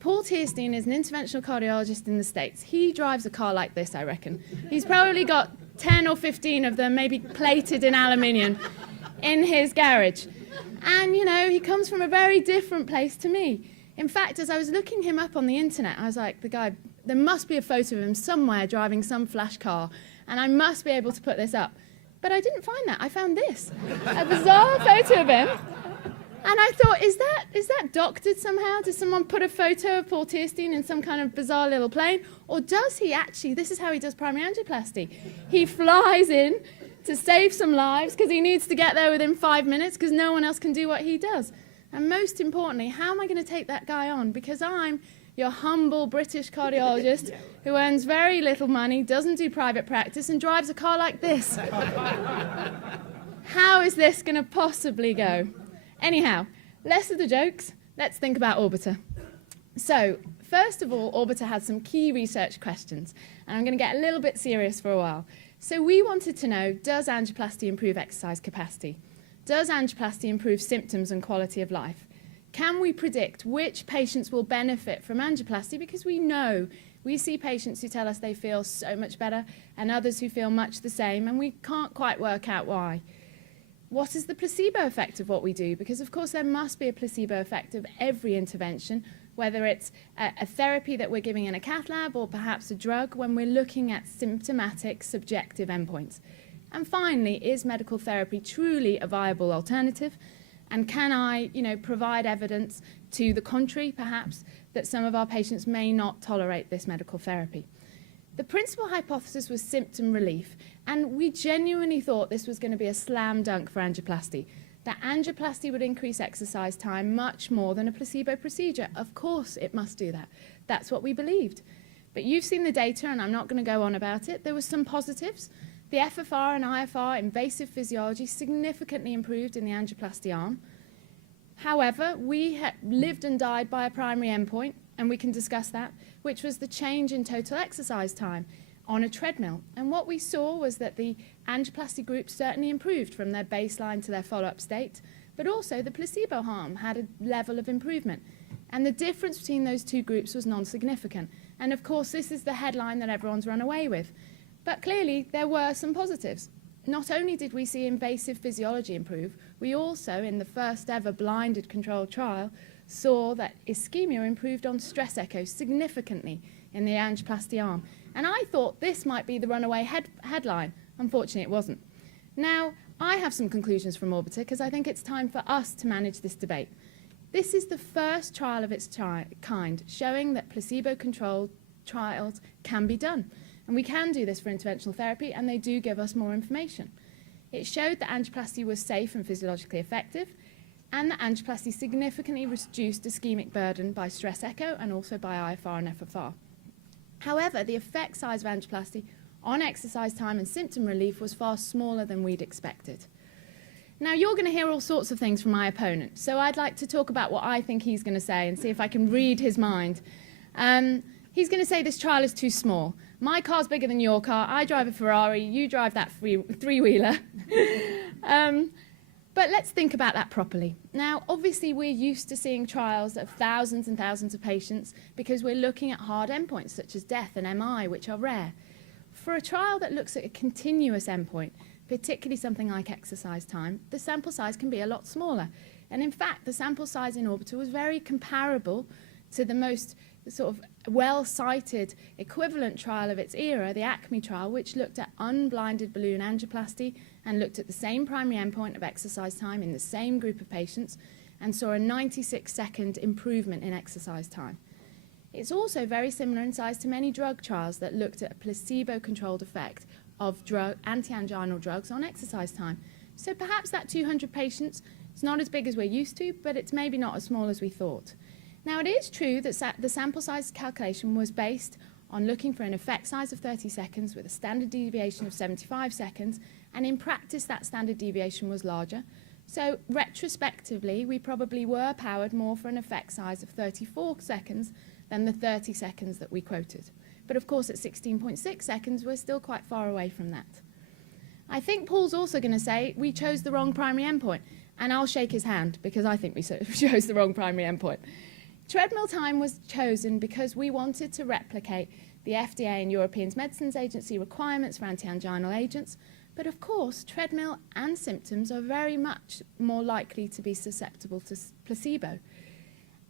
Paul Teirsein is an interventional cardiologist in the States. He drives a car like this, I reckon. He's probably got 10 or 15 of them, maybe plated in aluminium, in his garage. And, you know, he comes from a very different place to me. In fact, as I was looking him up on the internet, I was like, the guy, there must be a photo of him somewhere driving some flash car, and I must be able to put this up. But I didn't find that. I found this, a bizarre photo of him. And I thought, is that doctored somehow? Does someone put a photo of Paul Teirsein in some kind of bizarre little plane? Or does he actually, this is how he does primary angioplasty. He flies in to save some lives because he needs to get there within 5 minutes because no one else can do what he does. And most importantly, how am I going to take that guy on? Because I'm your humble British cardiologist who earns very little money, doesn't do private practice, and drives a car like this. How is this going to possibly go? Anyhow, less of the jokes, let's think about Orbiter. So, first of all, Orbiter has some key research questions, and I'm going to get a little bit serious for a while. So we wanted to know, does angioplasty improve exercise capacity? Does angioplasty improve symptoms and quality of life? Can we predict which patients will benefit from angioplasty? Because we know, we see patients who tell us they feel so much better, and others who feel much the same, and we can't quite work out why. What is the placebo effect of what we do? Because, of course, there must be a placebo effect of every intervention, whether it's a therapy that we're giving in a cath lab or perhaps a drug when we're looking at symptomatic subjective endpoints. And finally, is medical therapy truly a viable alternative? And can I, provide evidence to the contrary, perhaps, that some of our patients may not tolerate this medical therapy? The principal hypothesis was symptom relief, and we genuinely thought this was going to be a slam dunk for angioplasty, that angioplasty would increase exercise time much more than a placebo procedure. Of course it must do that. That's what we believed. But you've seen the data, and I'm not going to go on about it. There were some positives. The FFR and IFR invasive physiology significantly improved in the angioplasty arm. However, we had lived and died by a primary endpoint, and we can discuss that, which was the change in total exercise time on a treadmill. And what we saw was that the angioplasty group certainly improved from their baseline to their follow-up state, but also the placebo arm had a level of improvement. And the difference between those two groups was non-significant. And of course, this is the headline that everyone's run away with. But clearly, there were some positives. Not only did we see invasive physiology improve, we also, in the first ever blinded controlled trial, saw that ischemia improved on stress echoes significantly in the angioplasty arm. And I thought this might be the runaway headline. Unfortunately, it wasn't. Now, I have some conclusions from Orbiter because I think it's time for us to manage this debate. This is the first trial of its kind showing that placebo-controlled trials can be done. And we can do this for interventional therapy, and they do give us more information. It showed that angioplasty was safe and physiologically effective, and that angioplasty significantly reduced ischemic burden by stress echo and also by IFR and FFR. However, the effect size of angioplasty on exercise time and symptom relief was far smaller than we'd expected. Now, you're going to hear all sorts of things from my opponent, so I'd like to talk about what I think he's going to say and see if I can read his mind. He's going to say this trial is too small. My car's bigger than your car. I drive a Ferrari. You drive that three-wheeler. But let's think about that properly. Now, obviously, we're used to seeing trials of thousands and thousands of patients because we're looking at hard endpoints such as death and MI, which are rare. For a trial that looks at a continuous endpoint, particularly something like exercise time, the sample size can be a lot smaller. And in fact, the sample size in Orbiter was very comparable to the most sort of well-cited equivalent trial of its era, the ACME trial, which looked at unblinded balloon angioplasty and looked at the same primary endpoint of exercise time in the same group of patients and saw a 96-second improvement in exercise time. It's also very similar in size to many drug trials that looked at a placebo-controlled effect of anti-anginal drugs on exercise time. So perhaps that 200 patients is not as big as we're used to, but it's maybe not as small as we thought. Now, it is true that the sample size calculation was based on looking for an effect size of 30 seconds with a standard deviation of 75 seconds, and in practice that standard deviation was larger. So retrospectively, we probably were powered more for an effect size of 34 seconds than the 30 seconds that we quoted. But of course, at 16.6 seconds, we're still quite far away from that. I think Paul's also going to say we chose the wrong primary endpoint, and I'll shake his hand because I think we chose the wrong primary endpoint. treadmill time was chosen because we wanted to replicate the FDA and European Medicines Agency requirements for anti-anginal agents. But of course, treadmill and symptoms are very much more likely to be susceptible to placebo.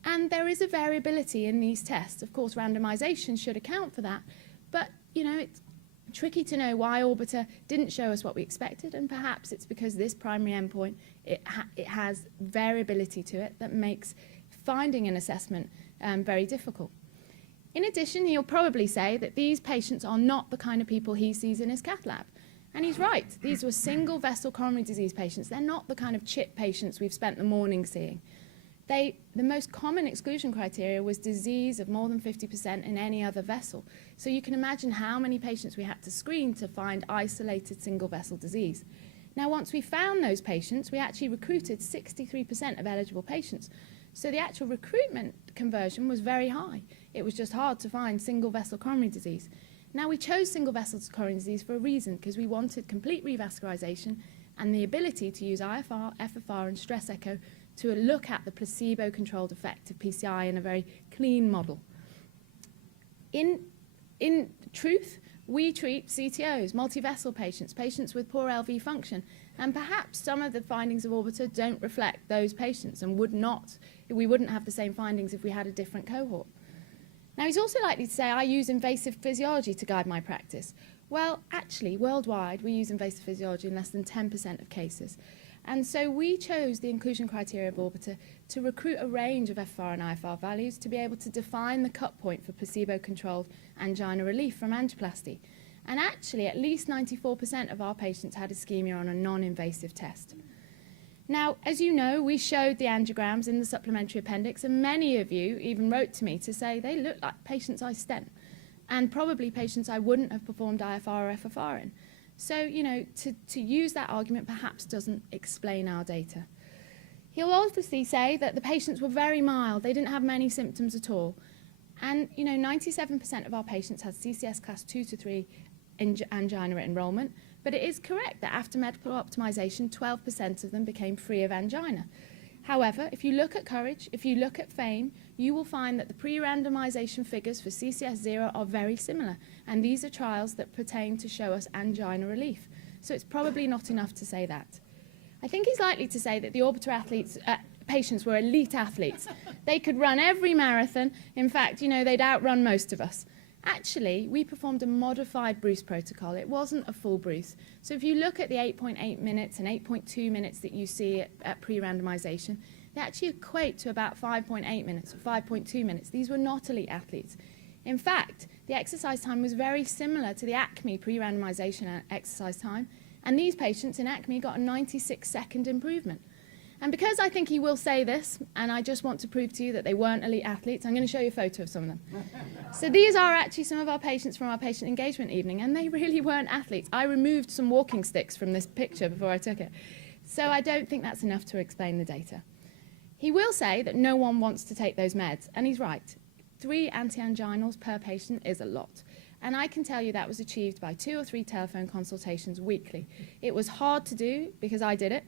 And there is a variability in these tests. Of course, randomization should account for that. But, it's tricky to know why Orbiter didn't show us what we expected, and perhaps it's because this primary endpoint, it has variability to it that makes finding an assessment very difficult. In addition, he'll probably say that these patients are not the kind of people he sees in his cath lab. And he's right. These were single vessel coronary disease patients. They're not the kind of CHIP patients we've spent the morning seeing. The most common exclusion criteria was disease of more than 50% in any other vessel. So you can imagine how many patients we had to screen to find isolated single vessel disease. Now, once we found those patients, we actually recruited 63% of eligible patients. So the actual recruitment conversion was very high. It was just hard to find single vessel coronary disease. Now, we chose single vessel coronary disease for a reason, because we wanted complete revascularization and the ability to use IFR, FFR, and stress echo to look at the placebo-controlled effect of PCI in a very clean model. In truth, we treat CTOs, multi-vessel patients, patients with poor LV function, and perhaps some of the findings of Orbiter don't reflect those patients and we wouldn't have the same findings if we had a different cohort. Now, he's also likely to say, I use invasive physiology to guide my practice. Well, actually, worldwide, we use invasive physiology in less than 10% of cases. And so we chose the inclusion criteria of Orbiter to recruit a range of FR and IFR values to be able to define the cut point for placebo-controlled angina relief from angioplasty. And actually, at least 94% of our patients had ischemia on a non-invasive test. Now, as you know, we showed the angiograms in the supplementary appendix, and many of you even wrote to me to say they look like patients I stent, and probably patients I wouldn't have performed IFR or FFR in. So, to use that argument perhaps doesn't explain our data. He'll obviously say that the patients were very mild. They didn't have many symptoms at all. And, 97% of our patients had CCS class 2 to 3 angina at enrollment. But it is correct that after medical optimization, 12% of them became free of angina. However, if you look at Courage, if you look at FAME, you will find that the pre-randomization figures for CCS0 are very similar, and these are trials that pertain to show us angina relief. So it's probably not enough to say that. I think he's likely to say that the Orbiter patients were elite athletes. They could run every marathon. In fact, they'd outrun most of us. Actually, we performed a modified Bruce protocol. It wasn't a full Bruce. So if you look at the 8.8 minutes and 8.2 minutes that you see at pre-randomization, they actually equate to about 5.8 minutes or 5.2 minutes. These were not elite athletes. In fact, the exercise time was very similar to the ACME pre-randomization exercise time, and these patients in ACME got a 96-second improvement. And because I think he will say this, and I just want to prove to you that they weren't elite athletes, I'm going to show you a photo of some of them. So these are actually some of our patients from our patient engagement evening, and they really weren't athletes. I removed some walking sticks from this picture before I took it. So I don't think that's enough to explain the data. He will say that no one wants to take those meds, and he's right. 3 anti-anginals per patient is a lot. And I can tell you that was achieved by 2 or 3 telephone consultations weekly. It was hard to do because I did it.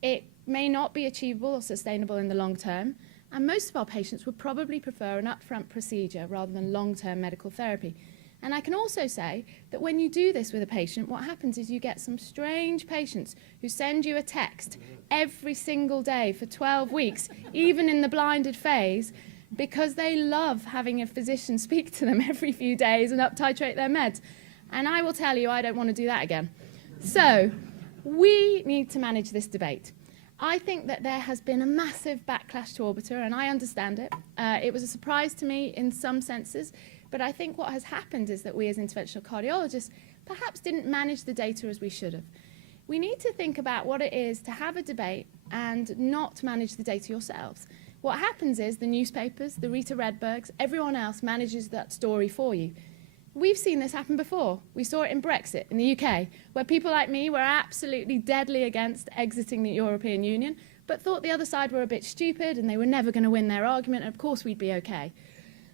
It may not be achievable or sustainable in the long term, and most of our patients would probably prefer an upfront procedure rather than long-term medical therapy. And I can also say that when you do this with a patient, what happens is you get some strange patients who send you a text every single day for 12 weeks, even in the blinded phase, because they love having a physician speak to them every few days and up-titrate their meds. And I will tell you, I don't want to do that again. So we need to manage this debate. I think that there has been a massive backlash to Orbiter, and I understand it. It was a surprise to me in some senses, but I think what has happened is that we as interventional cardiologists perhaps didn't manage the data as we should have. We need to think about what it is to have a debate and not manage the data yourselves. What happens is the newspapers, the Rita Redbergs, everyone else manages that story for you. We've seen this happen before. We saw it in Brexit in the UK, where people like me were absolutely deadly against exiting the European Union, but thought the other side were a bit stupid and they were never going to win their argument, and of course we'd be okay.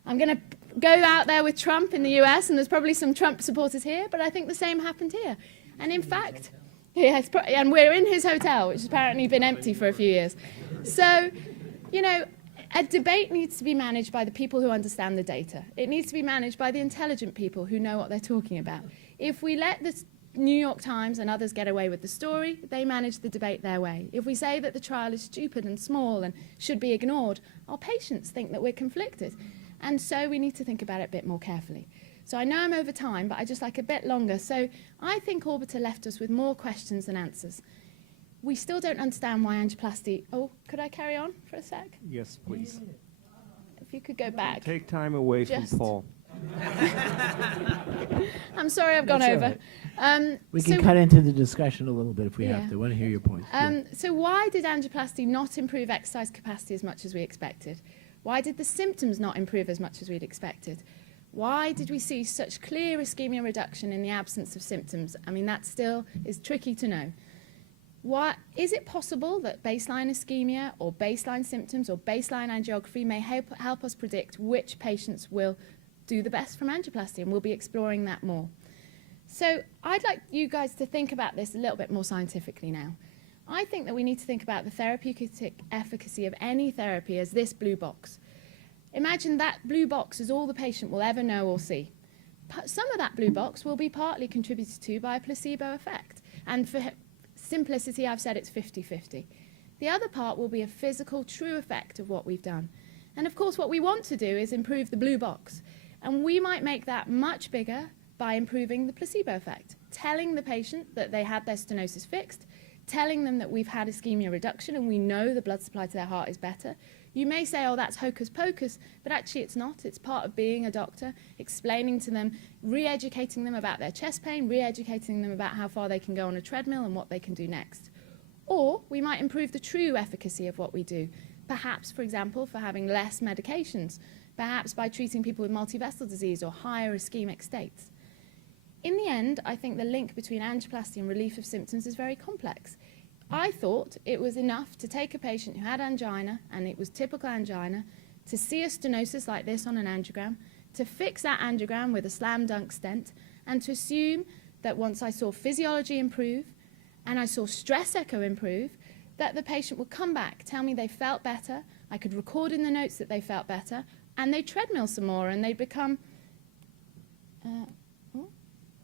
I'm going to go out there with Trump in the US, and there's probably some Trump supporters here, but I think the same happened here. And in fact, yes, and we're in his hotel, which has apparently been empty for a few years. So, A debate needs to be managed by the people who understand the data. It needs to be managed by the intelligent people who know what they're talking about. If we let the New York Times and others get away with the story, they manage the debate their way. If we say that the trial is stupid and small and should be ignored, our patients think that we're conflicted. And so we need to think about it a bit more carefully. So I know I'm over time, but I just like a bit longer. So I think Orbiter left us with more questions than answers. We still don't understand why angioplasty... Oh, could I carry on for a sec? Yes, please. If you could go back. Take time away from Paul. I'm sorry I've gone over. We can cut into the discussion a little bit if we have to. I want to hear your points. So why did angioplasty not improve exercise capacity as much as we expected? Why did the symptoms not improve as much as we'd expected? Why did we see such clear ischemia reduction in the absence of symptoms? I mean, that still is tricky to know. Is it possible that baseline ischemia or baseline symptoms or baseline angiography may help us predict which patients will do the best from angioplasty? And we'll be exploring that more. So I'd like you guys to think about this a little bit more scientifically now. I think that we need to think about the therapeutic efficacy of any therapy as this blue box. Imagine that blue box is all the patient will ever know or see. Some of that blue box will be partly contributed to by a placebo effect. And for simplicity, I've said it's 50-50. The other part will be a physical, true effect of what we've done. And of course, what we want to do is improve the blue box. And we might make that much bigger by improving the placebo effect, telling the patient that they had their stenosis fixed, telling them that we've had ischemia reduction and we know the blood supply to their heart is better. You may say, oh, that's hocus pocus, but actually it's not. It's part of being a doctor, explaining to them, re-educating them about their chest pain, re-educating them about how far they can go on a treadmill and what they can do next. Or we might improve the true efficacy of what we do, perhaps, for example, for having less medications, perhaps by treating people with multivessel disease or higher ischemic states. In the end, I think the link between angioplasty and relief of symptoms is very complex. I thought it was enough to take a patient who had angina, and it was typical angina, to see a stenosis like this on an angiogram, to fix that angiogram with a slam dunk stent, and to assume that once I saw physiology improve and I saw stress echo improve, that the patient would come back, tell me they felt better, I could record in the notes that they felt better, and they'd treadmill some more and they'd become...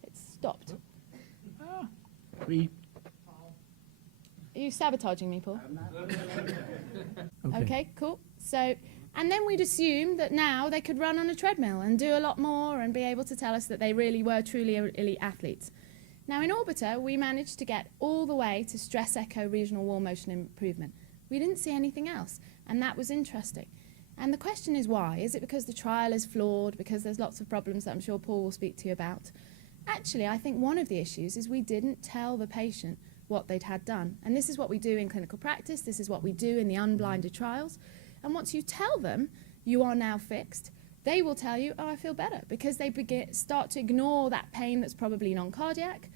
it's stopped. Are you sabotaging me, Paul? Okay, cool. So, and then we'd assume that now they could run on a treadmill and do a lot more and be able to tell us that they really were truly elite athletes. Now, in Orbiter, we managed to get all the way to stress echo regional wall motion improvement. We didn't see anything else, and that was interesting. And the question is why? Is it because the trial is flawed, because there's lots of problems that I'm sure Paul will speak to you about? Actually, I think one of the issues is we didn't tell the patient what they'd had done. And this is what we do in clinical practice, this is what we do in the unblinded trials. And once you tell them you are now fixed, they will tell you, oh, I feel better, because they start to ignore that pain that's probably non-cardiac.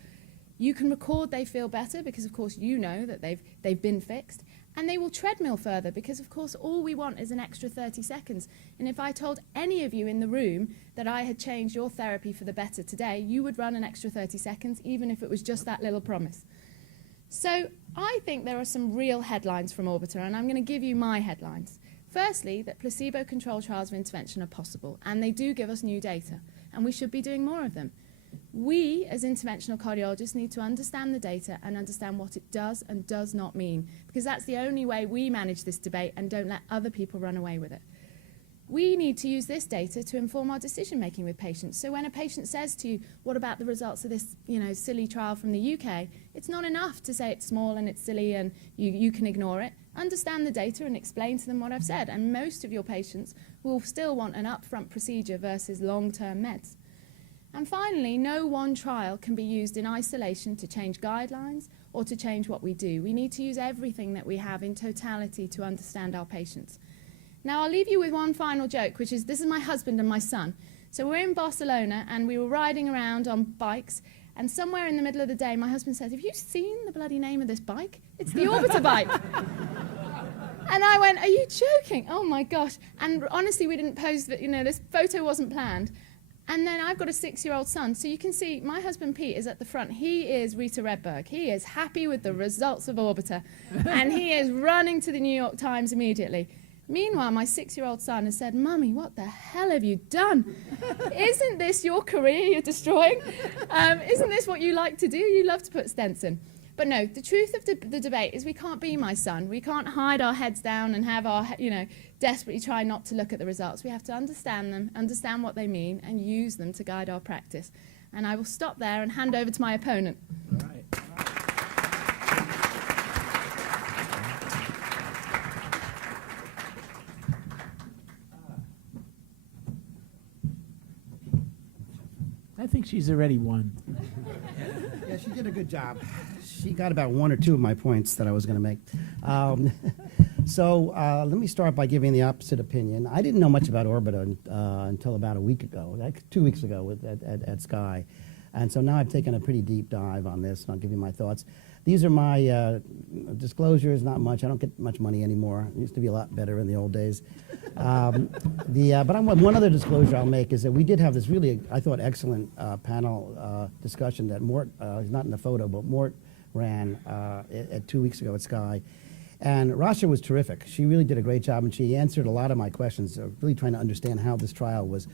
You can record they feel better because, of course, you know that they've been fixed. And they will treadmill further because, of course, all we want is an extra 30 seconds. And if I told any of you in the room that I had changed your therapy for the better today, you would run an extra 30 seconds, even if it was just that little promise. So I think there are some real headlines from Orbiter, and I'm going to give you my headlines. Firstly, that placebo-controlled trials of intervention are possible, and they do give us new data, and we should be doing more of them. We, as interventional cardiologists, need to understand the data and understand what it does and does not mean, because that's the only way we manage this debate and don't let other people run away with it. We need to use this data to inform our decision-making with patients. So when a patient says to you, what about the results of this silly trial from the UK, it's not enough to say it's small and it's silly and you can ignore it. Understand the data and explain to them what I've said. And most of your patients will still want an upfront procedure versus long-term meds. And finally, no one trial can be used in isolation to change guidelines or to change what we do. We need to use everything that we have in totality to understand our patients. Now, I'll leave you with one final joke, which is, this is my husband and my son. So we're in Barcelona, and we were riding around on bikes, and somewhere in the middle of the day, my husband says, have you seen the bloody name of this bike? It's the Orbiter bike. And I went, are you joking? Oh, my gosh. And honestly, we didn't pose, this photo wasn't planned. And then I've got a 6-year-old son, so you can see my husband Pete is at the front. He is Rita Redberg. He is happy with the results of Orbiter, and he is running to the New York Times immediately. Meanwhile, my 6-year-old son has said, "Mummy, what the hell have you done? Isn't this your career you're destroying? Isn't this what you like to do? You love to put stents in." But no, the truth of the debate is we can't be my son. We can't hide our heads down and have our, desperately try not to look at the results. We have to understand them, understand what they mean, and use them to guide our practice. And I will stop there and hand over to my opponent. All right. I think she's already won. Yeah, she did a good job. She got about one or two of my points that I was going to make. Let me start by giving the opposite opinion. I didn't know much about Orbita until about a week ago, like 2 weeks ago at Sky. And so now I've taken a pretty deep dive on this, and I'll give you my thoughts. These are my disclosures, not much. I don't get much money anymore. It used to be a lot better in the old days. One other disclosure I'll make is that we did have this really, I thought, excellent panel discussion that Mort, he's not in the photo, but Mort ran at 2 weeks ago at Sky. And Rasha was terrific. She really did a great job, and she answered a lot of my questions, really trying to understand how this trial was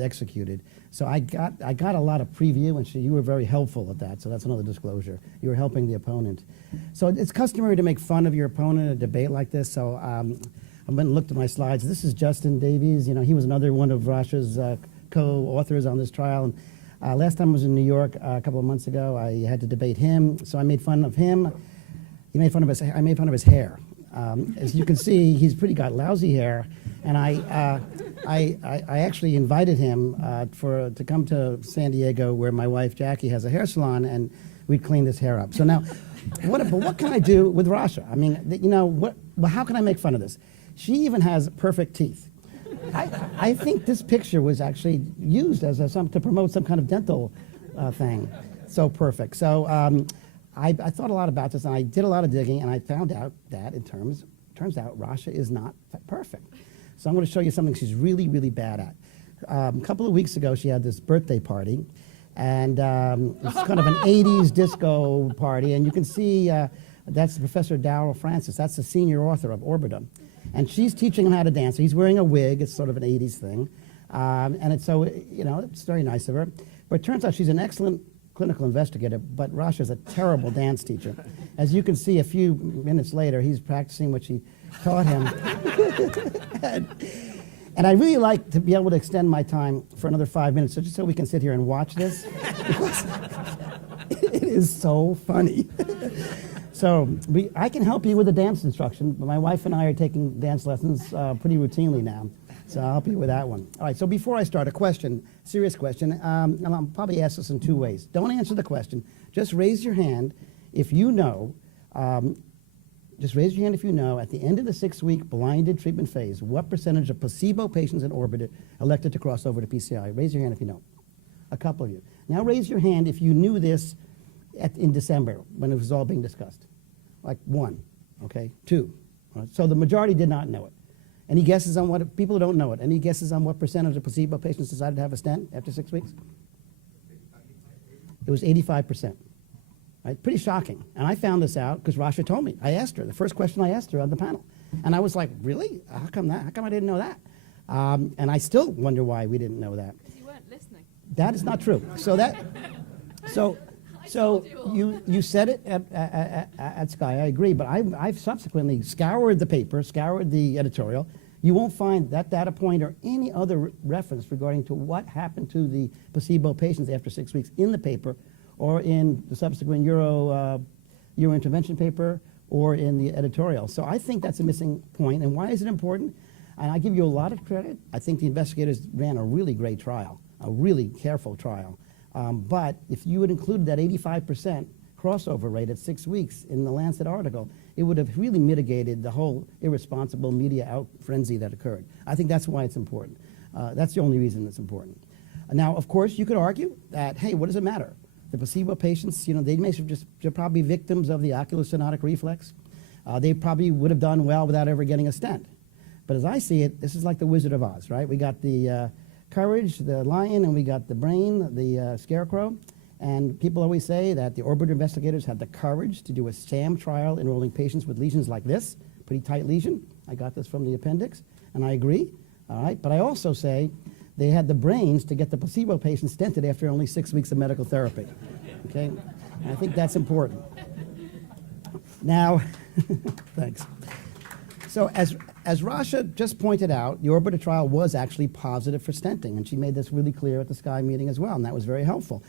executed. So I got a lot of preview, and you were very helpful at that, so that's another disclosure. You were helping the opponent. So it's customary to make fun of your opponent in a debate like this, so I went and looked at my slides. This is Justin Davies. He was another one of Rasha's co-authors on this trial. And last time I was in New York a couple of months ago, I had to debate him, so I made fun of him. I made fun of his hair. As you can see, he's got lousy hair, and I actually invited him to come to San Diego, where my wife Jackie has a hair salon, and we'd clean this hair up. So now, what can I do with Rasha? I mean, how can I make fun of this? She even has perfect teeth. I think this picture was actually used as to promote some kind of dental thing. So perfect. So. I thought a lot about this, and I did a lot of digging, and I found out that turns out Rasha is not perfect. So I'm going to show you something she's really, really bad at. A couple of weeks ago, she had this birthday party, and it's kind of an 80s disco party, and you can see that's Professor Darrell Francis. That's the senior author of Orbita. And she's teaching him how to dance. He's wearing a wig. It's sort of an 80s thing. And it's very nice of her. But it turns out she's an excellent clinical investigator, but Rasha's a terrible dance teacher. As you can see, a few minutes later, he's practicing what she taught him. and I really like to be able to extend my time for another 5 minutes, just so we can sit here and watch this, because it is so funny. So I can help you with the dance instruction, but my wife and I are taking dance lessons pretty routinely now. So I'll help you with that one. All right, so before I start, serious question, and I'll probably ask this in two ways. Don't answer the question. Just raise your hand if you know, at the end of the 6-week blinded treatment phase, what percentage of placebo patients in Orbita elected to cross over to PCI? Raise your hand if you know. A couple of you. Now raise your hand if you knew this in December when it was all being discussed. Like 1, okay, 2. All right, so the majority did not know it. Any guesses on what, people who don't know it, any guesses on what percentage of placebo patients decided to have a stent after 6 weeks? It was 85%. Right? Pretty shocking. And I found this out because Rasha told me. I asked her, the first question I asked her on the panel. And I was like, really? How come I didn't know that? And I still wonder why we didn't know that. Because you weren't listening. That is not true. So you said it at Sky, I agree, but I've subsequently scoured the paper, scoured the editorial. You won't find that data point or any other reference regarding to what happened to the placebo patients after 6 weeks in the paper or in the subsequent Euro intervention paper or in the editorial. So I think that's a missing point. And why is it important? And I give you a lot of credit. I think the investigators ran a really great trial, a really careful trial. But if you had included that 85% crossover rate at 6 weeks in the Lancet article, it would have really mitigated the whole irresponsible media out frenzy that occurred. I think that's why it's important. That's the only reason it's important. Now, of course, you could argue that, hey, what does it matter? The placebo patients, they're probably victims of the oculostenotic reflex. They probably would have done well without ever getting a stent. But as I see it, this is like the Wizard of Oz, right? We got the courage, the lion, and we got the brain, the scarecrow. And people always say that the Orbita investigators had the courage to do a sham trial enrolling patients with lesions like this, pretty tight lesion, I got this from the appendix, and I agree. All right, but I also say they had the brains to get the placebo patient stented after only 6 weeks of medical therapy. Okay, and I think that's important. Now, thanks. So as Rasha just pointed out, the Orbiter trial was actually positive for stenting, and she made this really clear at the SKY meeting as well, and that was very helpful.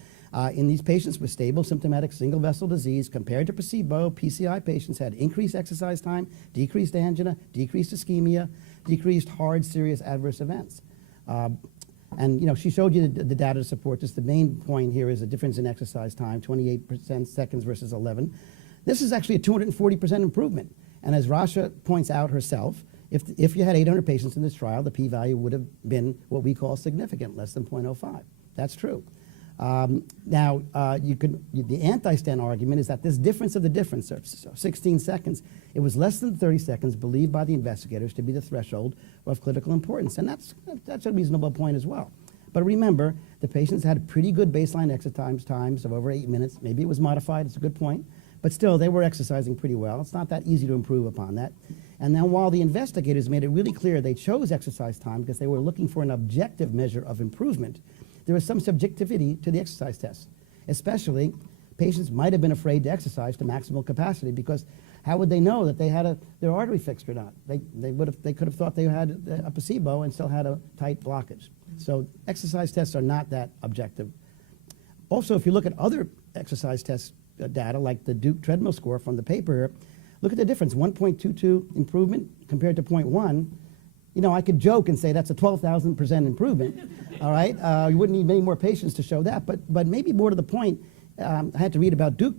In these patients with stable symptomatic single vessel disease, compared to placebo, PCI patients had increased exercise time, decreased angina, decreased ischemia, decreased hard serious adverse events. And you know, she showed you the data to support this. The main point here is the difference in exercise time, 28% seconds versus 11. This is actually a 240% improvement. And as Rasha points out herself, if you had 800 patients in this trial, the p-value would have been what we call significant, less than 0.05. That's true. Now, the anti-stent argument is that this difference of the difference, 16 seconds, it was less than 30 seconds believed by the investigators to be the threshold of clinical importance. And that's a reasonable point as well. But remember, the patients had pretty good baseline exercise times of over 8 minutes. Maybe it was modified, it's a good point. But still, they were exercising pretty well. It's not that easy to improve upon that. And then while the investigators made it really clear they chose exercise time because they were looking for an objective measure of improvement, there was some subjectivity to the exercise test. Especially, patients might have been afraid to exercise to maximal capacity because how would they know that they had their artery fixed or not? They could have thought they had a placebo and still had a tight blockage. So exercise tests are not that objective. Also, if you look at other exercise test data, like the Duke treadmill score from the paper here, look at the difference, 1.22 improvement compared to 0.1. You know, I could joke and say that's a 12,000% improvement, all right? You wouldn't need many more patients to show that, but maybe more to the point, I had to read about Duke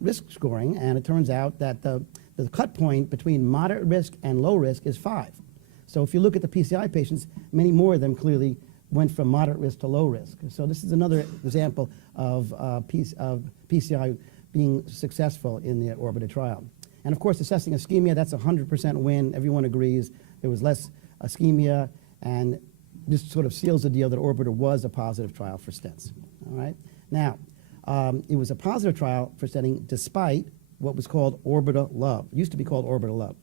risk scoring, and it turns out that the cut point between moderate risk and low risk is 5. So if you look at the PCI patients, many more of them clearly went from moderate risk to low risk. So this is another example of PCI being successful in the Orbiter trial. And of course, assessing ischemia, that's a 100% win. Everyone agrees there was less ischemia, and this sort of seals the deal that Orbiter was a positive trial for stents. All right. Now, it was a positive trial for stenting despite what was called Orbiter Love. It used to be called Orbiter Love.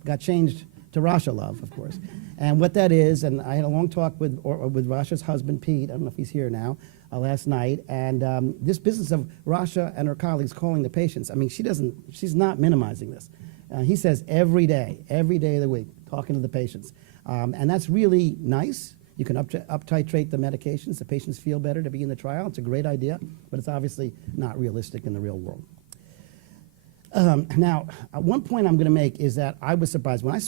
It got changed to Rasha Love, of course. And what that is, and I had a long talk with Rasha's husband, Pete, I don't know if he's here now, last night, and this business of Rasha and her colleagues calling the patients, I mean, she's not minimizing this. He says every day of the week, talking to the patients. And that's really nice. You can up-titrate the medications. The patients feel better to be in the trial. It's a great idea, but it's obviously not realistic in the real world. Now, one point I'm going to make is that I was surprised. When I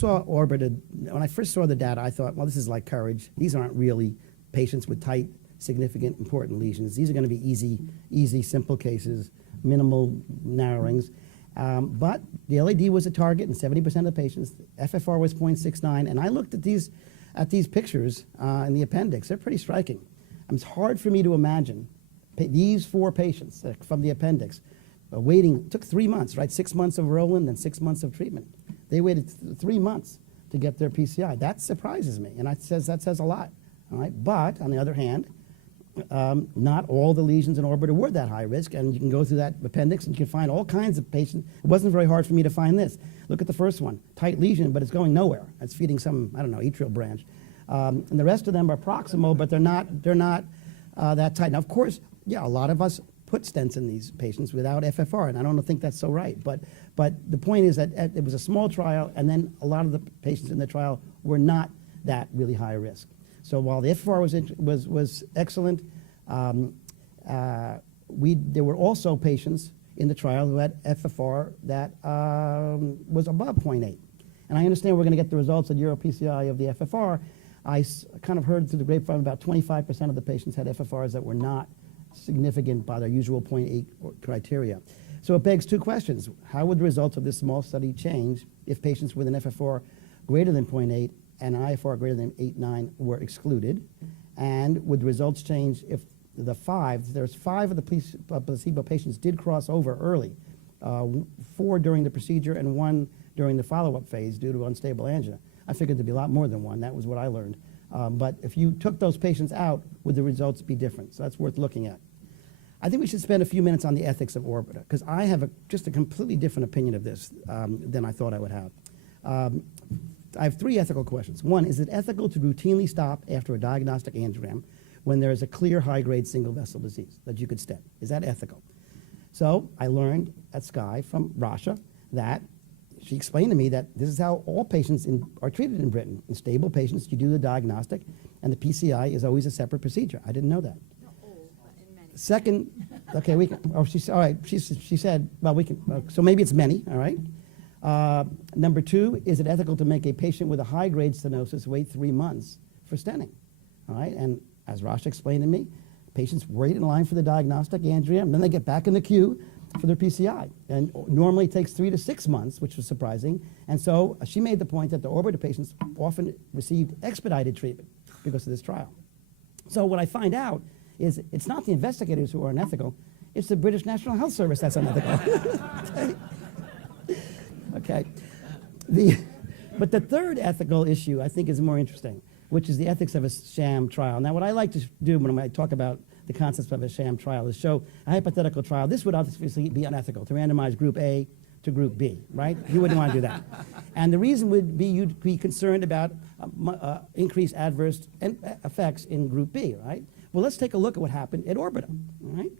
first saw the data, I thought, well, this is like courage. These aren't really patients with tight, significant, important lesions. These are going to be easy, simple cases, minimal narrowings. But the LAD was a target in 70% of the patients. FFR was 0.69, and I looked at these pictures in the appendix. They're pretty striking. It's hard for me to imagine these 4 patients from the appendix waiting. It took 3 months, right? 6 months of Roland and 6 months of treatment. They waited 3 months to get their PCI. That surprises me, and that says a lot. All right, but on the other hand, not all the lesions in Orbiter were that high risk, and you can go through that appendix and you can find all kinds of patients. It wasn't very hard for me to find this. Look at the first one, tight lesion, but it's going nowhere. It's feeding some, I don't know, atrial branch. And the rest of them are proximal, but they're not that tight. Now, of course, yeah, a lot of us put stents in these patients without FFR, and I don't think that's so right. But the point is that it was a small trial, and then a lot of the patients in the trial were not that really high risk. So while the FFR was excellent, there were also patients in the trial who had FFR that was above 0.8. And I understand we're going to get the results at EuroPCI of the FFR. I kind of heard through the grapevine about 25% of the patients had FFRs that were not significant by their usual 0.8 criteria. So it begs 2 questions. How would the results of this small study change if patients with an FFR greater than 0.8 and an IFR greater than 8.9 were excluded? And would the results change if there's 5 of the placebo patients did cross over early, 4 during the procedure and 1 during the follow-up phase due to unstable angina. I figured there'd be a lot more than 1. That was what I learned. But if you took those patients out, would the results be different? So that's worth looking at. I think we should spend a few minutes on the ethics of Orbiter, because I have just a completely different opinion of this than I thought I would have. I have three ethical questions. One, is it ethical to routinely stop after a diagnostic angiogram when there is a clear high-grade single vessel disease that you could stent? Is that ethical? So I learned at Sky from Rasha that she explained to me that this is how all patients are treated in Britain. In stable patients, you do the diagnostic, and the PCI is always a separate procedure. I didn't know that. Not all, but in many. Second, okay, we can, oh, all right, she said, well, we can, so maybe it's many, all right? Number two, is it ethical to make a patient with a high-grade stenosis wait 3 months for stenting? All right, and as Rasha explained to me, patients wait in line for the diagnostic angiogram, then they get back in the queue for their PCI. And normally it takes 3 to 6 months, which was surprising. And so she made the point that the Orbiter patients often received expedited treatment because of this trial. So what I find out is it's not the investigators who are unethical, it's the British National Health Service that's unethical. Okay. But the third ethical issue I think is more interesting, which is the ethics of a sham trial. Now, what I like to do when I talk about the concepts of a sham trial is show a hypothetical trial. This would obviously be unethical, to randomize group A to group B, right? You wouldn't want to do that. And the reason would be you'd be concerned about increased adverse effects in group B, right? Well, let's take a look at what happened at Orbiter, all right?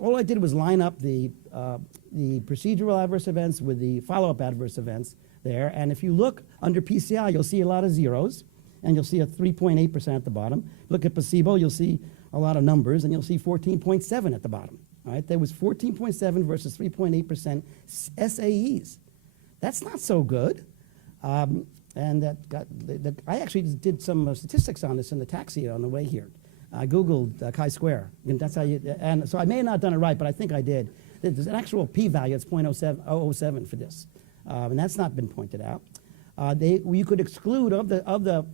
All I did was line up the procedural adverse events with the follow-up adverse events there. And if you look under PCI, you'll see a lot of zeros, and you'll see a 3.8% at the bottom. Look at placebo, you'll see a lot of numbers, and you'll see 14.7 at the bottom. All right? There was 14.7 versus 3.8% SAEs. That's not so good. And I actually did some statistics on this in the taxi on the way here. I Googled chi-square, and that's how and so I may have not done it right, but I think I did. There's an actual p-value, it's 0.007 for this, and that's not been pointed out. You could exclude, of the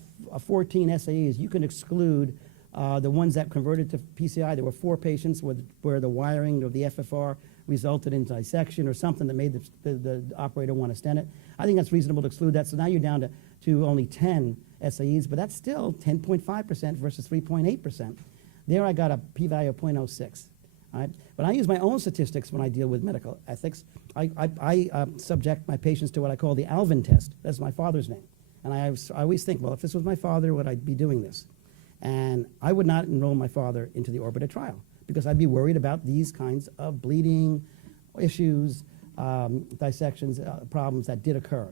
14 SAEs, you can exclude the ones that converted to PCI. There were 4 patients where the wiring of the FFR resulted in dissection or something that made the operator want to stent it. I think that's reasonable to exclude that, so now you're down to only 10 SAEs, but that's still 10.5% versus 3.8%. There I got a p-value of 0.06. Right? But I use my own statistics when I deal with medical ethics. I subject my patients to what I call the Alvin test. That's my father's name. And I always think, well, if this was my father, would I be doing this? And I would not enroll my father into the Orbiter trial because I'd be worried about these kinds of bleeding issues, dissections, problems that did occur.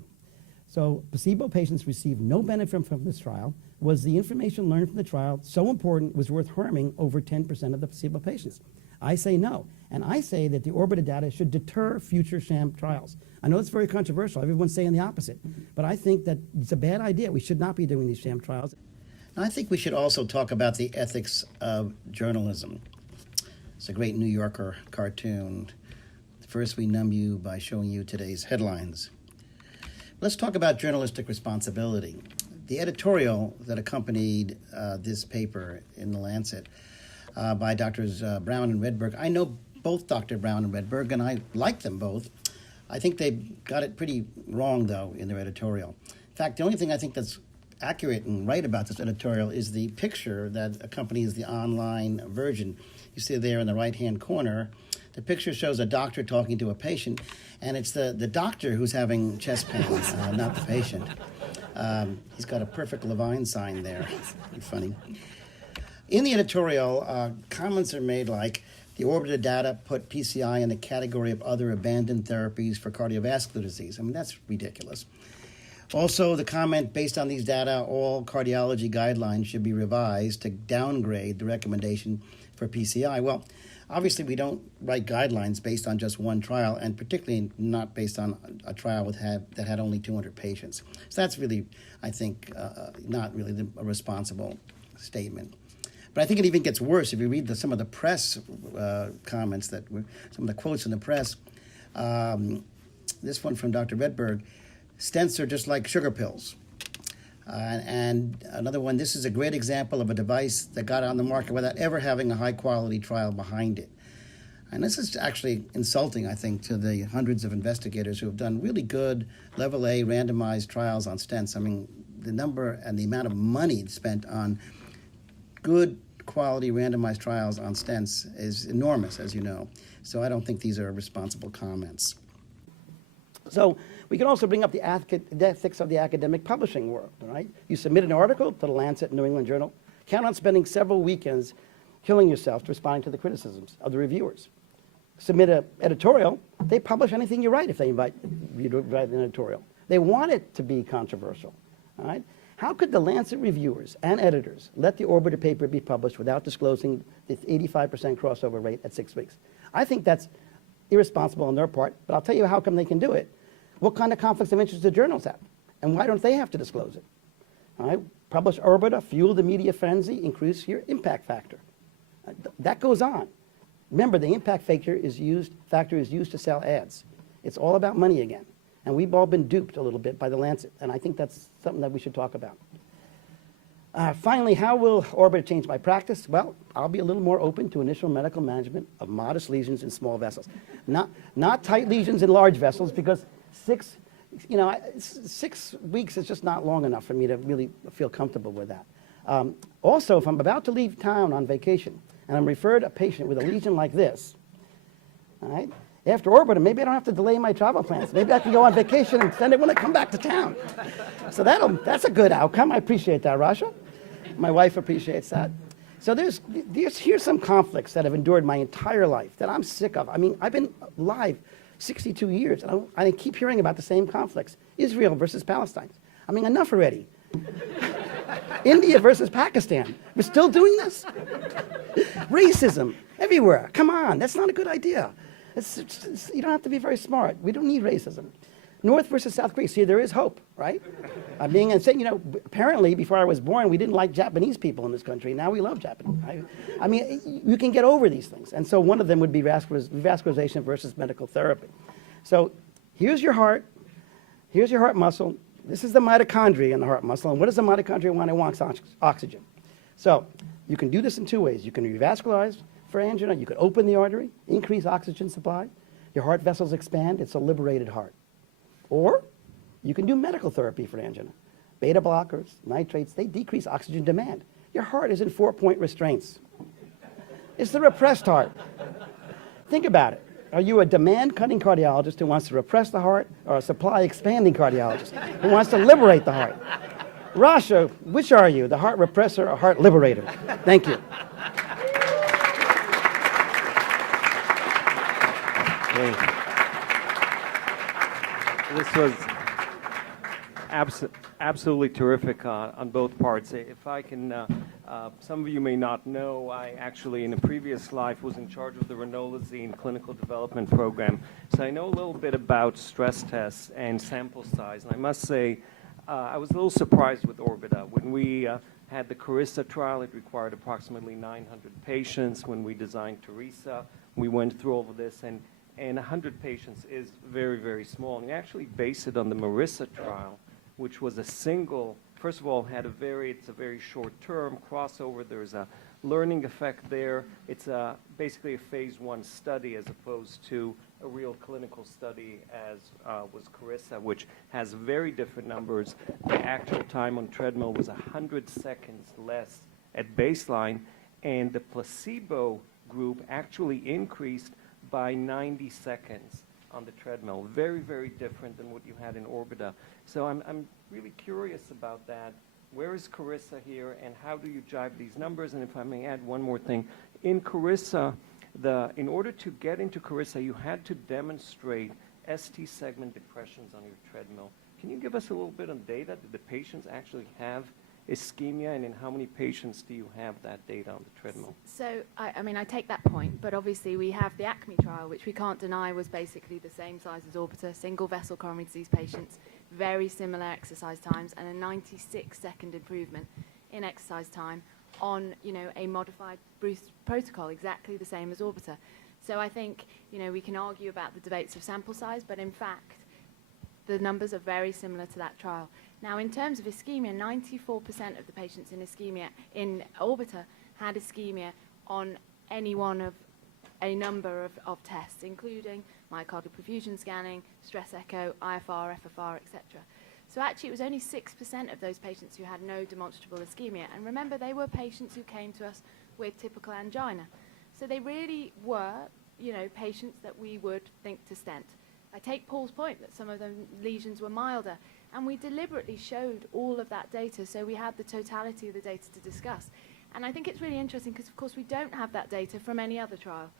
So placebo patients received no benefit from this trial. Was the information learned from the trial so important it was worth harming over 10% of the placebo patients? I say no. And I say that the Orbiter data should deter future sham trials. I know it's very controversial. Everyone's saying the opposite. But I think that it's a bad idea. We should not be doing these sham trials. I think we should also talk about the ethics of journalism. It's a great New Yorker cartoon. First, we numb you by showing you today's headlines. Let's talk about journalistic responsibility. The editorial that accompanied this paper in The Lancet by Drs. Brown and Redberg, I know both Dr. Brown and Redberg, and I like them both. I think they got it pretty wrong, though, in their editorial. In fact, the only thing I think that's accurate and right about this editorial is the picture that accompanies the online version. You see there in the right-hand corner, the picture shows a doctor talking to a patient, and it's the doctor who's having chest pains, not the patient. He's got a perfect Levine sign there. Pretty funny. In the editorial, comments are made like, the Orbiter data put PCI in the category of other abandoned therapies for cardiovascular disease. I mean, that's ridiculous. Also, the comment, based on these data, all cardiology guidelines should be revised to downgrade the recommendation for PCI. Well, obviously, we don't write guidelines based on just one trial, and particularly not based on a trial that had only 200 patients. So that's really, I think, not really a responsible statement. But I think it even gets worse if you read some of the press comments, some of the quotes in the press. This one from Dr. Redberg, stents are just like sugar pills. And another one, this is a great example of a device that got on the market without ever having a high-quality trial behind it. And this is actually insulting, I think, to the hundreds of investigators who have done really good level A randomized trials on stents. I mean, the number and the amount of money spent on good quality randomized trials on stents is enormous, as you know. So I don't think these are responsible comments. So We can also bring up the ethics of the academic publishing world, right? You submit an article to the Lancet New England Journal, count on spending several weekends killing yourself to responding to the criticisms of the reviewers. Submit an editorial, they publish anything you write if they invite you to write an editorial. They want it to be controversial, all right? How could the Lancet reviewers and editors let the Orbiter paper be published without disclosing the 85% crossover rate at 6 weeks? I think that's irresponsible on their part, but I'll tell you how come they can do it. What kind of conflicts of interest do journals have? And why don't they have to disclose it? All right? Publish Orbiter, fuel the media frenzy, increase your impact factor. That goes on. Remember, the impact factor is used to sell ads. It's all about money again. And we've all been duped a little bit by the Lancet, and I think that's something that we should talk about. Finally, how will Orbiter change my practice? Well, I'll be a little more open to initial medical management of modest lesions in small vessels. Not tight lesions in large vessels, because 6 weeks is just not long enough for me to really feel comfortable with that. Also, if I'm about to leave town on vacation, and I'm referred a patient with a lesion like this, all right, after Orbiter, maybe I don't have to delay my travel plans. Maybe I can go on vacation and send it when I come back to town. So that's a good outcome. I appreciate that, Rasha. My wife appreciates that. So here's some conflicts that I've endured my entire life that I'm sick of. I mean, I've been alive 62 years, and I keep hearing about the same conflicts. Israel versus Palestine. I mean, enough already. India versus Pakistan. We're still doing this? Racism everywhere. Come on, that's not a good idea. You don't have to be very smart. We don't need racism. North versus South Korea. See, there is hope, right? I'm being saying, apparently before I was born, we didn't like Japanese people in this country. Now we love Japanese. I mean, you can get over these things. And so one of them would be revascularization versus medical therapy. So here's your heart. Here's your heart muscle. This is the mitochondria in the heart muscle. And what does the mitochondria want? It wants oxygen. So you can do this in 2 ways. You can revascularize for angina. You could open the artery, increase oxygen supply. Your heart vessels expand. It's a liberated heart. Or you can do medical therapy for angina. Beta blockers, nitrates, they decrease oxygen demand. Your heart is in 4-point restraints. It's the repressed heart. Think about it. Are you a demand-cutting cardiologist who wants to repress the heart, or a supply-expanding cardiologist who wants to liberate the heart? Rasha, which are you, the heart repressor or heart liberator? Thank you. This was absolutely terrific on both parts. If I can, some of you may not know, I actually in a previous life was in charge of the ranolazine clinical development program. So I know a little bit about stress tests and sample size. And I must say, I was a little surprised with Orbiter. When we had the Carissa trial, it required approximately 900 patients. When we designed Teirsein, we went through all of this, and 100 patients is very, very small. And we actually based it on the Marissa trial, which was a single, first of all, it's a very short-term crossover. There's a learning effect there. It's basically a phase 1 study as opposed to a real clinical study as was Carissa, which has very different numbers. The actual time on treadmill was 100 seconds less at baseline, and the placebo group actually increased by 90 seconds on the treadmill. Very, very different than what you had in Orbiter. So I'm really curious about that. Where is Carissa here, and how do you jive these numbers? And if I may add one more thing, in Carissa, in order to get into Carissa, you had to demonstrate ST segment depressions on your treadmill. Can you give us a little bit of data? Did the patients actually have ischemia, and in how many patients do you have that data on the treadmill? So, I mean, I take that point, but obviously we have the ACME trial, which we can't deny was basically the same size as Orbiter, single vessel coronary disease patients, very similar exercise times, and a 96-second improvement in exercise time on, a modified Bruce protocol, exactly the same as Orbiter. So I think, we can argue about the debates of sample size, but in fact, the numbers are very similar to that trial. Now, in terms of ischemia, 94% of the patients in ischemia in Orbiter had ischemia on any one of a number of tests, including myocardial perfusion scanning, stress echo, IFR, FFR, etc. So actually, it was only 6% of those patients who had no demonstrable ischemia. And remember, they were patients who came to us with typical angina. So they really were, patients that we would think to stent. I take Paul's point that some of the lesions were milder, and we deliberately showed all of that data, so we had the totality of the data to discuss. And I think it's really interesting because, of course, we don't have that data from any other trial.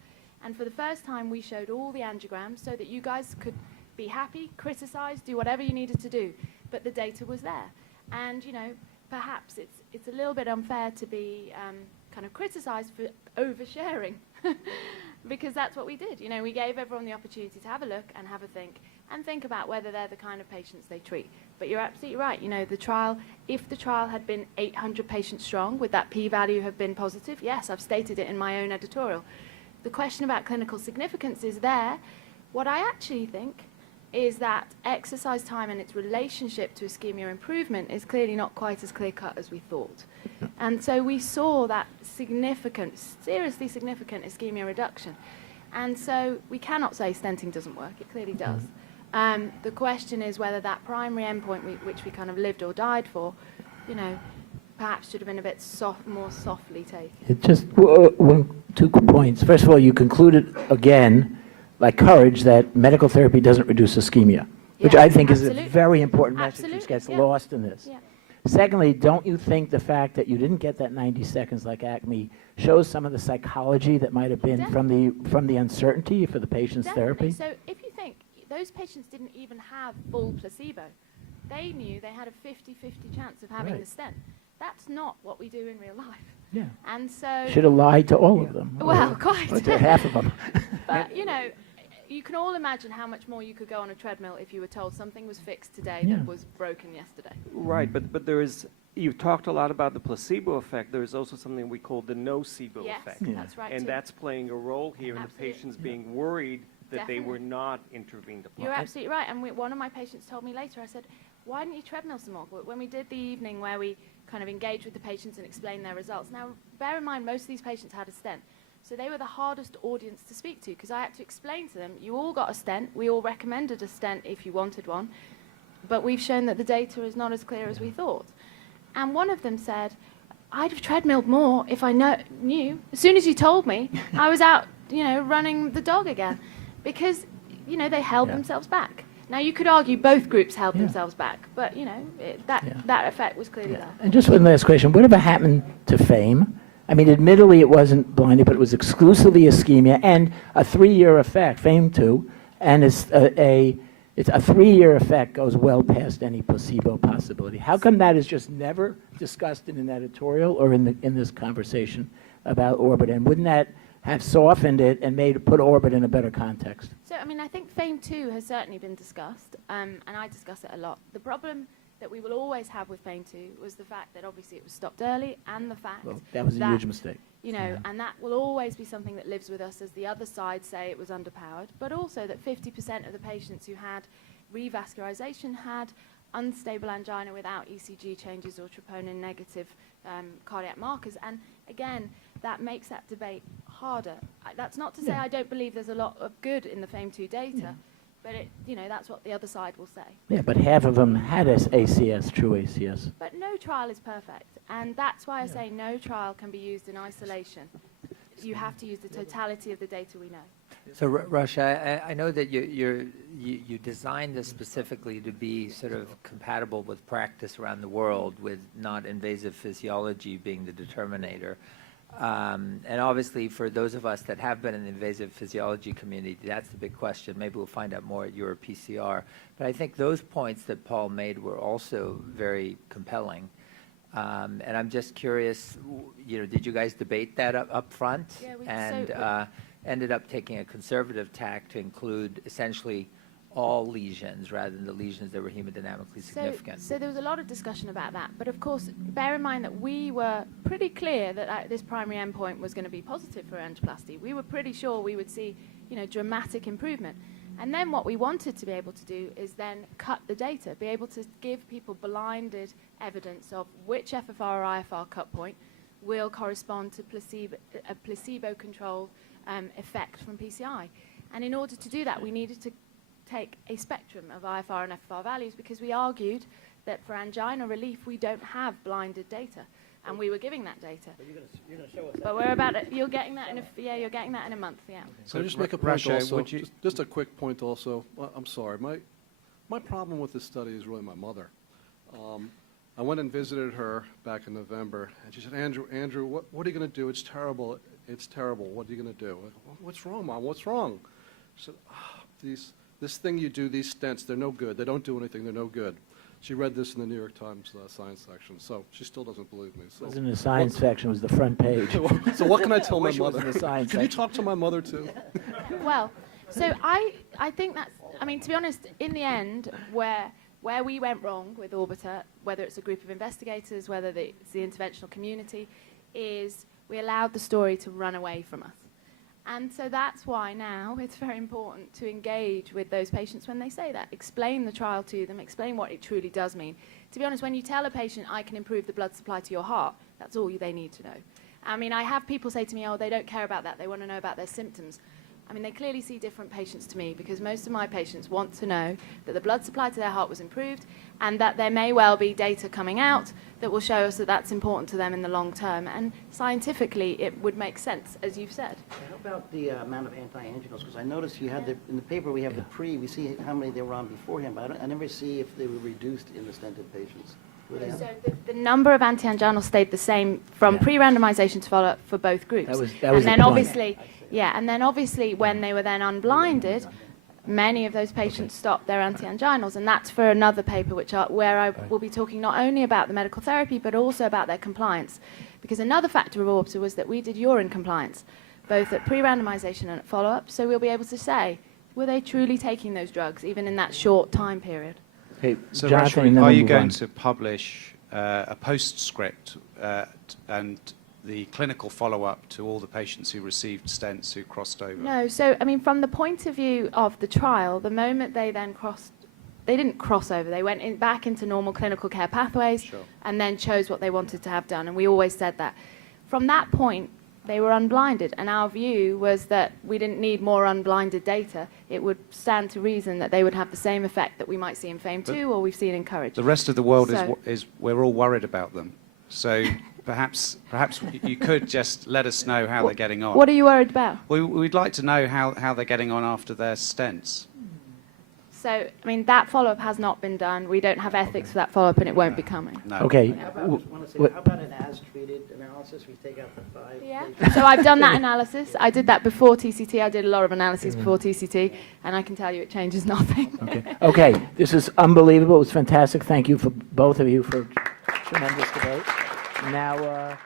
And for the first time, we showed all the angiograms so that you guys could be happy, criticize, do whatever you needed to do. But the data was there. And, you know, perhaps it's a little bit unfair to be kind of criticized for oversharing because that's what we did. You know, we gave everyone the opportunity to have a look and have a think and think about whether they're the kind of patients they treat. But you're absolutely right. You know, the trial, if the trial had been 800 patients strong, would that p-value have been positive? Yes, I've stated it in my own editorial. The question about clinical significance is there. What I actually think is that exercise time and its relationship to ischemia improvement is clearly not quite as clear-cut as we thought. And so we saw that significant, seriously significant ischemia reduction. And so we cannot say stenting doesn't work. It clearly does. The question is whether that primary endpoint, which we kind of lived or died for, you know, perhaps should have been a bit more softly taken. It just, two points. First of all, you concluded again, like courage, that medical therapy doesn't reduce ischemia, which I think is a very important message which gets lost in this. Yeah. Secondly, don't you think the fact that you didn't get that 90 seconds like ACME shows some of the psychology that might have been from the uncertainty for the patient's therapy? So if you think those patients didn't even have full placebo, they knew they had a 50-50 chance of having the stent. That's not what we do in real life. Yeah. And so Should have lied to all of them. Well, quite. Or to half of them. But, you know, you can all imagine how much more you could go on a treadmill if you were told something was fixed today that was broken yesterday. Right, but there is, you've talked a lot about the placebo effect. There is also something we call the nocebo effect. Yes, that's right. And too. that's playing a role here in the patients being worried that they were not intervened upon. You're absolutely right. And one of my patients told me later, I said, why didn't you treadmill some more? When we did the evening where we kind of engaged with the patients and explained their results. Now, bear in mind, most of these patients had a stent. So they were the hardest audience to speak to because I had to explain to them, you all got a stent. We all recommended a stent if you wanted one. But we've shown that the data is not as clear as we thought. And one of them said, I'd have treadmilled more if I knew. As soon as you told me, I was out, you know, running the dog again. Because, you know, they held themselves back. Now, you could argue both groups held themselves back, but, you know, that effect was clearly there. And just one last question. Whatever happened to FAME? I mean, admittedly, it wasn't blinded, but it was exclusively ischemia and a 3-year effect, FAME 2, and it's a 3-year effect goes well past any placebo possibility. How come that is just never discussed in an editorial or in this conversation about Orbit? And wouldn't that have softened it and put Orbit in a better context? So, I mean, I think FAME 2 has certainly been discussed, and I discuss it a lot. The problem that we will always have with FAME 2 was the fact that obviously it was stopped early, and the fact that was a huge mistake. You know, and that will always be something that lives with us as the other side say it was underpowered, but also that 50% of the patients who had revascularization had unstable angina without ECG changes or troponin negative cardiac markers. And again, that makes that debate harder. That's not to say I don't believe there's a lot of good in the FAME 2 data, but you know, that's what the other side will say. Yeah, but half of them had ACS, true ACS. But no trial is perfect, and that's why I say no trial can be used in isolation. You have to use the totality of the data we know. So, Rasha, I know that you designed this specifically to be sort of compatible with practice around the world, with not invasive physiology being the determinator. And obviously, for those of us that have been in the invasive physiology community, that's the big question. Maybe we'll find out more at your PCR. But I think those points that Paul made were also very compelling. And I'm just curious, you know, did you guys debate that up front? Yeah, ended up taking a conservative tack to include essentially all lesions rather than the lesions that were hemodynamically significant. So there was a lot of discussion about that. But of course, bear in mind that we were pretty clear that this primary endpoint was going to be positive for angioplasty. We were pretty sure we would see, you know, dramatic improvement. And then what we wanted to be able to do is then cut the data, be able to give people blinded evidence of which FFR or IFR cut point will correspond to a placebo-controlled effect from PCI. And in order to do that, we needed to take a spectrum of IFR and FFR values because we argued that for angina relief, we don't have blinded data. And we were giving that data. You're going to show us But we're about it. You're getting that in you're getting that in a month, yeah. So just make a point Rasha, also, would you- just a quick point also. I'm sorry, my problem with this study is really my mother. I went and visited her back in November, and she said, Andrew, what are you going to do? It's terrible. It's terrible. What are you going to do? I go, what's wrong, Mom? What's wrong? She said, this thing you do, these stents, they're no good. They don't do anything. They're no good. She read this in the New York Times science section, so she still doesn't believe me. It So, wasn't in the science section, it was the front page. so what can I tell my wish it was mother? in the science Can you section. talk to my mother too? Well, so I think that's, I mean, to be honest, in the end, where we went wrong with Orbiter, whether it's a group of investigators, whether it's the interventional community, is we allowed the story to run away from us. And so that's why now it's very important to engage with those patients when they say that. Explain the trial to them, explain what it truly does mean. To be honest, when you tell a patient, I can improve the blood supply to your heart, that's all they need to know. I mean, I have people say to me, oh, they don't care about that, they want to know about their symptoms. I mean, they clearly see different patients to me, because most of my patients want to know that the blood supply to their heart was improved and that there may well be data coming out that will show us that that's important to them in the long term. And scientifically, it would make sense, as you've said. How about the amount of anti-anginals? Because I noticed you had in the paper we have the we see how many they were on beforehand, but I never see if they were reduced in the stented patients. Were they on? So the number of anti-anginals stayed the same from pre-randomization to follow-up for both groups. That was and the then point. obviously, and then obviously when they were then unblinded, many of those patients stopped their anti-anginals, and that's for another paper where I will be talking not only about the medical therapy but also about their compliance. Because another factor of Orbiter was that we did urine compliance, both at pre-randomization and at follow-up, so we'll be able to say, were they truly taking those drugs, even in that short time period? Okay, So, Jonathan, and Rasha, then are we'll you move going on. to publish a postscript and the clinical follow-up to all the patients who received stents who crossed over? No, so, I mean, from the point of view of the trial, the moment they then they didn't cross over, they went back into normal clinical care pathways Sure. and then chose what they wanted to have done, and we always said that. From that point, they were unblinded, and our view was that we didn't need more unblinded data. It would stand to reason that they would have the same effect that we might see in FAME2 or we've seen in Courage. The rest of the world So- is we're all worried about them. So perhaps you could just let us know how they're getting on. What are you worried about? We'd like to know how they're getting on after their stents. So, I mean, that follow-up has not been done. We don't have ethics for that follow-up, and it won't be coming. No. Okay, How about, I just want to say, how about an as-treated analysis? We take out the 5 Yeah. patients. So I've done that analysis. I did that before TCT. I did a lot of analysis before TCT, and I can tell you it changes nothing. okay, this is unbelievable, it was fantastic, thank you for both of you for tremendous debate. Now,